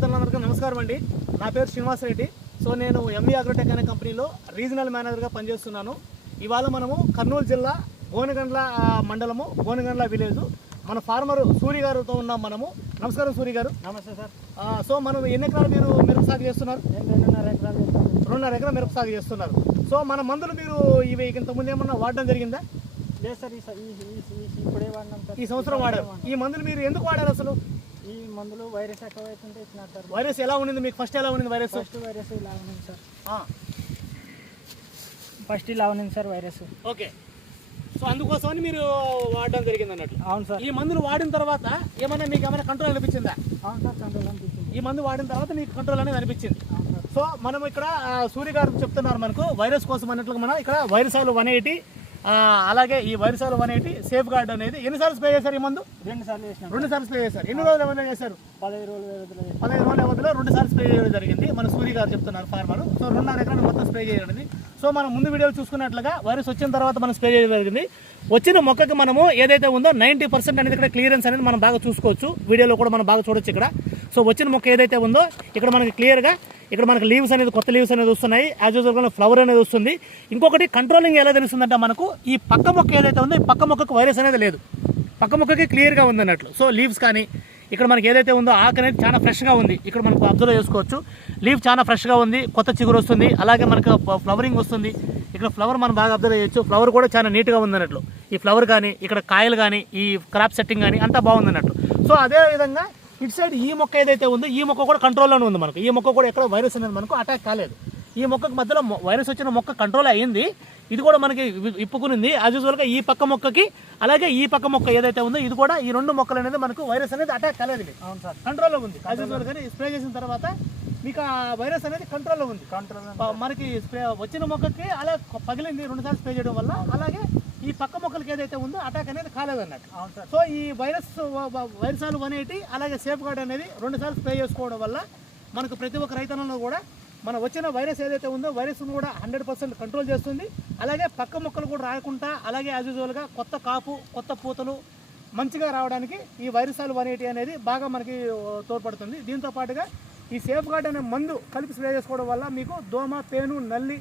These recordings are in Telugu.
రైతులందరికీ నమస్కారం అండి. నా పేరు శ్రీనివాస్ రెడ్డి. సో నేను ఎంవి అగ్రోటెక్ అనే కంపెనీలో రీజనల్ మేనేజర్గా పనిచేస్తున్నాను. ఇవాళ మనము కర్నూలు జిల్లా గోనెగండ్ల మండలము గోనెగండ్ల విలేజ్ మన ఫార్మర్ సూరి గారితో ఉన్నాం మనము. నమస్కారం సూరి గారు. నమస్తే సార్. సో మనం ఎన్ని ఎకరాలు మీరు మిరప సాగు చేస్తున్నారు? 2.5 ఎకరాలు. 2.5 ఎకరాలు మిరప సాగు చేస్తున్నారు. సో మన మందులు మీరు ఇవి ఇంతకుముందు ఏమన్నా వాడడం జరిగిందా? లేదు సార్, ఇప్పుడే వాడినాం సార్. ఈ సంవత్సరం వాడారు. ఈ మందులు మీరు ఎందుకు వాడారు అసలు? ఈ మందులు వైరస్ ఎక్కువ అవుతుంటే ఇచ్చినారు సార్. వైరస్ ఎలా ఉండింది మీకు? ఫస్ట్ ఎలా ఉండింది వైరస్? ఫస్ట్ వైరస్ ఇలా ఉంది సార్. ఫస్ట్ ఇలా ఉంది సార్ వైరస్. ఓకే. సో అందుకోసమని మీరు వాడడం జరిగింది అన్నట్లు. అవును సార్. ఈ మందులు వాడిన తర్వాత మీకు ఏమైనా కంట్రోల్ అనిపించిందా? అవును సార్, కంట్రోల్ అనిపించింది. ఈ మందు వాడిన తర్వాత మీకు కంట్రోల్ అనేది అనిపించింది. అవును సార్. సో మనం ఇక్కడ సూర్య గారు చెప్తున్నారు మనకు వైరస్ కోసం అన్నట్లుగా మనం ఇక్కడ వైరసాలు 180 అలాగే ఈ వైరసాలు 180 సేఫ్ గార్డ్ అనేది ఎన్నిసార్లు స్ప్రే చేశారు? ఈ మందు 2 సార్లు చేసినాం. 2 సార్లు స్ప్రే చేశారు. ఎన్ని రోజులు ఏమైనా చేశారు? 15 రోజుల వ్యవధిలో. 15 రోజుల వ్యవధిలో 2 సార్లు స్ప్రే చేయడం జరిగింది. మన సూర్య గారు చెప్తున్నారు ఫార్మర్. సో 2.5 ఎకరాలు మొత్తం స్ప్రే చేయడం. సో మనం ముందు వీడియోలు చూసుకున్నట్లుగా వైరస్ వచ్చిన తర్వాత మనం స్ప్రే చేయడం జరిగింది. వచ్చిన మొక్కకి మనము ఏదైతే ఉందో 90% అనేది ఇక్కడ క్లియరెన్స్ అనేది మనం బాగా చూసుకోవచ్చు. వీడియోలో కూడా మనం బాగా చూడొచ్చు ఇక్కడ. సో వచ్చిన మొక్క ఏదైతే ఉందో ఇక్కడ మనకి క్లియర్గా ఇక్కడ మనకి లీవ్స్ అనేది కొత్త లీవ్స్ అనేది వస్తున్నాయి. యాజ్ యూజువల్గా ఫ్లవర్ అనేది వస్తుంది. ఇంకొకటి కంట్రోలింగ్ ఎలా తెలుస్తుందంటే మనకు ఈ పక్క మొక్క ఏదైతే ఉందో ఈ పక్క మొక్కకు వైరస్ అనేది లేదు. పక్క మొక్కకి క్లియర్గా ఉంది అన్నట్లు. సో లీవ్స్ కానీ ఇక్కడ మనకి ఏదైతే ఉందో ఆకు అనేది చాలా ఫ్రెష్గా ఉంది. ఇక్కడ మనకు అబ్జర్వ్ చేసుకోవచ్చు. లీవ్ చాలా ఫ్రెష్గా ఉంది, కొత్త చిగురు వస్తుంది, అలాగే మనకు ఫ్లవరింగ్ వస్తుంది. ఇక్కడ ఫ్లవర్ మనం బాగా అబ్జర్వ్ చేయొచ్చు. ఫ్లవర్ కూడా చాలా నీట్గా ఉంది అన్నట్లు. ఈ ఫ్లవర్ కానీ ఇక్కడ కాయలు కానీ ఈ క్రాప్ సెట్టింగ్ కానీ అంతా బాగుంది అన్నట్టు. సో అదేవిధంగా ఇటు సైడ్ ఈ మొక్క ఏదైతే ఉందో ఈ మొక్క కూడా కంట్రోల్లోనే ఉంది మనకు. ఈ మొక్క కూడా ఎక్కడ వైరస్ అనేది మనకు అటాక్ కాలేదు. ఈ మొక్కకు మధ్యలో వైరస్ వచ్చిన మొక్క కంట్రోల్ అయ్యింది. ఇది కూడా మనకి ఇప్పుకునింది. యాజ్ యూజువల్గా ఈ పక్క మొక్కకి అలాగే ఈ పక్క మొక్క ఏదైతే ఉందో ఇది కూడా ఈ 2 మొక్కలు అనేది మనకు వైరస్ అనేది అటాక్ కాలేదు. అవును సార్, కంట్రోల్లో ఉంది. యాజ్ యూజువల్గా స్ప్రే చేసిన తర్వాత మీకు ఆ వైరస్ అనేది కంట్రోల్లో ఉంది. మనకి స్ప్రే వచ్చిన మొక్కకి అలా పగిలింది 2 సార్లు స్ప్రే చేయడం వల్ల. అలాగే ఈ పక్క మొక్కలకి ఏదైతే ఉందో అటాక్ అనేది కాలేదన్నట్టు. అవును సార్. సో ఈ వైరసాలు 180 అలాగే సేఫ్ గార్డ్ అనేది 2 సార్లు స్ప్రే చేసుకోవడం వల్ల మనకు ప్రతి ఒక్క రైతన్నంలో కూడా మన వచ్చిన వైరస్ ఏదైతే ఉందో వైరస్ను కూడా 100% కంట్రోల్ చేస్తుంది. అలాగే పక్క మొక్కలు కూడా రాకుండా అలాగే యాజ్ యూజువల్గా కొత్త కాపు కొత్త పూతలు మంచిగా రావడానికి ఈ వైరసాలు 180 అనేది బాగా మనకి తోడ్పడుతుంది. దీంతో పాటుగా ఈ సేఫ్ గార్డ్ అనే మందు కలిపి స్ప్రే చేసుకోవడం వల్ల మీకు దోమ, పేను, నల్లి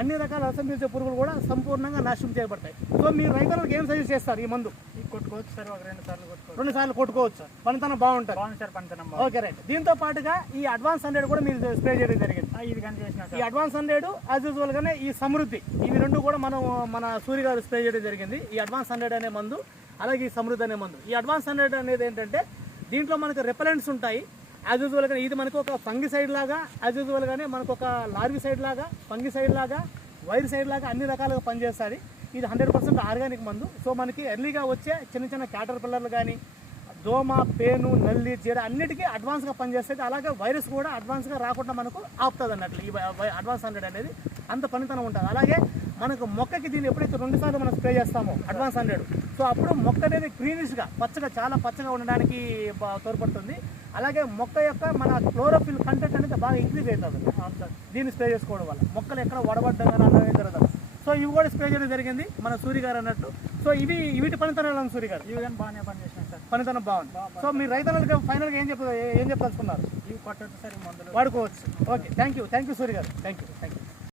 అన్ని రకాల రసం పీల్చే పురుగులు కూడా సంపూర్ణంగా నాశనం చేయబడతాయి. సో మీరు రైతులకు ఏం సజెస్ట్ చేస్తారు? ఈ మందు కొట్టుకోవచ్చు సార్, ఒక 2 సార్లు కొట్టుకోవచ్చు. 2 సార్లు కొట్టుకోవచ్చు. పనితనం బాగుంటుంది. బాగుంది సార్, పనితనం. Okay right. దీంతో పాటుగా ఈ అడ్వాన్స్ 100 కూడా మీరు స్ప్రే చేయడం జరిగింది. ఇది కానీ చేసిన ఈ అడ్వాన్స్ 100 యాజ్ యూజువల్గానే ఈ సమృద్ధి ఇవి 2 కూడా మన సూర్య గారు స్ప్రే చేయడం జరిగింది. ఈ అడ్వాన్స్ 100 అనే మందు అలాగే ఈ సమృద్ధి అనే మందు. ఈ అడ్వాన్స్ 100 అనేది ఏంటంటే దీంట్లో మనకు రెపలెంట్స్ ఉంటాయి. యాజ్ యూజువల్గా ఇది మనకు ఒక ఫంగిసైడ్ లాగా యాజ్ యూజువల్గానే మనకు ఒక లార్విసైడ్ లాగా ఫంగిసైడ్ లాగా వైర్ సైడ్ లాగా అన్ని రకాలుగా పనిచేస్తుంది. ఇది 100% ఆర్గానిక్ మందు. సో మనకి ఎర్లీగా వచ్చే చిన్న క్యాటర్ పిల్లర్లు కానీ దోమ, పేను, నల్లి, చీడ అన్నిటికీ అడ్వాన్స్గా పనిచేస్తుంది. అలాగే వైరస్ కూడా అడ్వాన్స్గా రాకుండా మనకు ఆపుతుంది అన్నట్లు. ఈ అడ్వాన్స్ 100 అనేది అంత పనితనం ఉంటుంది. అలాగే మనకు మొక్కకి దీన్ని ఎప్పుడైతే 2 సార్లు మనం స్ప్రే చేస్తామో అడ్వాన్స్ 100, సో అప్పుడు మొక్క అనేది గ్రీనిష్గా పచ్చగా చాలా పచ్చగా ఉండడానికి తోడ్పడుతుంది. అలాగే మొక్క యొక్క మన క్లోరోఫిల్ కంటెంట్ అనేది బాగా ఇంక్రీజ్ అవుతుంది దీన్ని స్ప్రే చేసుకోవడం వల్ల. మొక్కలు ఎక్కడ వడబడ్డం కానీ అలాగే జరుగుతుంది. సో ఇవి కూడా స్ప్రే చేయడం జరిగింది మన సూర్య గారు అన్నట్టు. సో వీటి పనితనం సూర్య గారు ఇవి కానీ బాగానే పనిచేసినాయి సార్. పనితనం బాగుంది. సో మీ రైతులకు ఫైనల్గా ఏం చెప్పదలుచుకున్నారు? ఇవి కొట్టచ్చు సార్, ఈ మందులు వాడుకోవచ్చు. ఓకే, థ్యాంక్ యూ సూర్య గారు. Thank you.